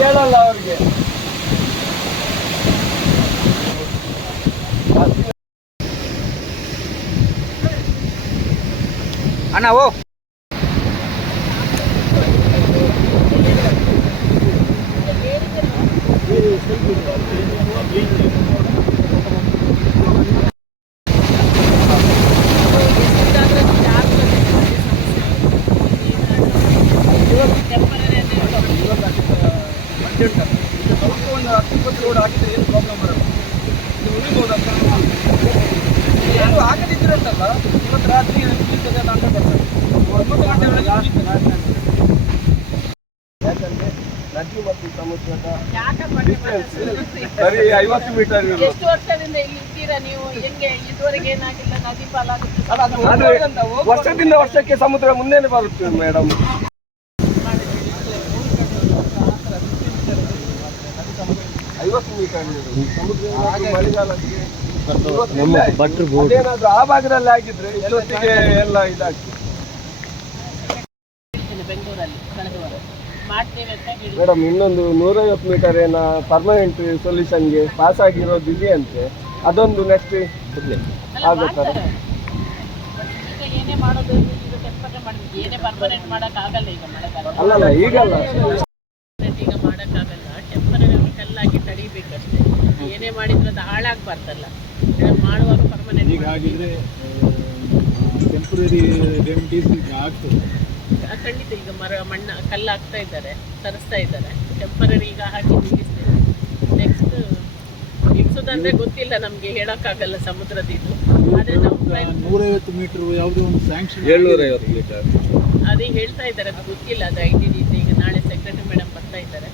ಕೇಳಲ್ಲ ಅವ್ರಿಗೆ. ಅಣ್ಣ ಓ ಸ್ವಲ್ಪ ಒಂದು 10-20 ರೋಡ್ ಹಾಕಿದ್ರೆ ಏನು ಪ್ರಾಬ್ಲಮ್ ಬರಲ್ಲ. ಇದು ಉಳಿಬೋದು ಅಂತ ಏನು ಆಗದಿದ್ರೆ ಉಂಟಲ್ಲ, ಇವತ್ತು ರಾತ್ರಿ ಮುಗಿತದೆ ಅಂತ 100% 9 ಗಂಟೆ ಒಳಗೆ ಮುಗಿತದೆ. ಯಾಕಂದ್ರೆ ನದಿ ಮತ್ತು ಸಮುದ್ರದ ಬರೀ 50 ಮೀಟರ್. ಎಷ್ಟು ವರ್ಷದಿಂದ ಇಲ್ಲಿ ಇದ್ದೀರಾ ನೀವು? ಹೆಂಗೆ ಇದುವರೆಗೆ ಏನಾಗಿಲ್ಲ? ನದಿ ಪಾಲಾಗುತ್ತೆ. ವರ್ಷದಿಂದ ವರ್ಷಕ್ಕೆ ಸಮುದ್ರ ಮುಂದೆನೆ ಬರುತ್ತೆ ಮೇಡಮ್. ಅದೇನಾದ್ರೂ ಆ ಭಾಗದಲ್ಲಿ ಆಗಿದ್ರೆ ಇಷ್ಟೊತ್ತಿಗೆ ಎಲ್ಲ ಇದಾಗ್ತದೆ ಮೇಡಮ್. ಇನ್ನೊಂದು 150 ಮೀಟರ್ ಏನ ಪರ್ಮನೆಂಟ್ ಸೊಲ್ಯೂಷನ್ಗೆ ಪಾಸ್ ಆಗಿರೋದು ಇದೆಯಂತೆ, ಅದೊಂದು ನೆಕ್ಸ್ಟ್ ಆಗುತ್ತಾರೆ. ಏನೇ ಮಾಡೋದು ಏನೇ ಪರ್ಮನೆಂಟ್ ಮಾಡಕ್ಕಾಗಲ್ಲ ಈಗ ಮಳೆಗಾಲ. ಅಲ್ಲಲ್ಲ ಈಗಲ್ಲ ಈಗ ಮಾಡಕ್ಕಾಗಲ್ಲ, ಟೆಂಪರರಿ ಕಲ್ಲಾಗಿ ತಡಿಬೇಕಷ್ಟೇ. ಏನೇ ಮಾಡಿದ್ರೆ ಅದು ಹಾಳಾಗಬಾರ್ದಲ್ಲ, ಮಾಡುವಾಗ ಪರ್ಮನೆಂಟ್. ಈಗ ಹಾಗಿದ್ರೆ ಟೆಂಪರರಿ ರೆಮಿಡೀಸ್ ಈಗ ಆಗ್ತದೆ ಖಂಡಿತ. ಈಗ ಮಣ್ಣು ಕಲ್ಲು ಹಾಕ್ತಾ ಇದ್ದಾರೆ, ತರಿಸ್ತಾ ಇದ್ದಾರೆ. ಟೆಂಪರರಿ ಈಗ ಹಾಕಿ ನಿಲ್ಲಿಸ್ತೇವೆ. ನೆಕ್ಸ್ಟ್ ನಿಲ್ಸೋದಂದ್ರೆ ಗೊತ್ತಿಲ್ಲ ನಮಗೆ, ಹೇಳೋಕ್ಕಾಗಲ್ಲ ಸಮುದ್ರದ ಇದು. ಆದರೆ ನಾವು 150 ಮೀಟರ್ ಯಾವುದೋ ಒಂದು ಸ್ಯಾಂಕ್ಷನ್ 750 ಮೀಟರ್ ಅದೇ ಹೇಳ್ತಾ ಇದ್ದಾರೆ, ಅದು ಗೊತ್ತಿಲ್ಲ. ಅದು ಐಡಿಡಿ ಈಗ ನಾಳೆ ಸೆಕ್ರೆಟರಿ ಮೇಡಮ್ ಬರ್ತಾ ಇದ್ದಾರೆ.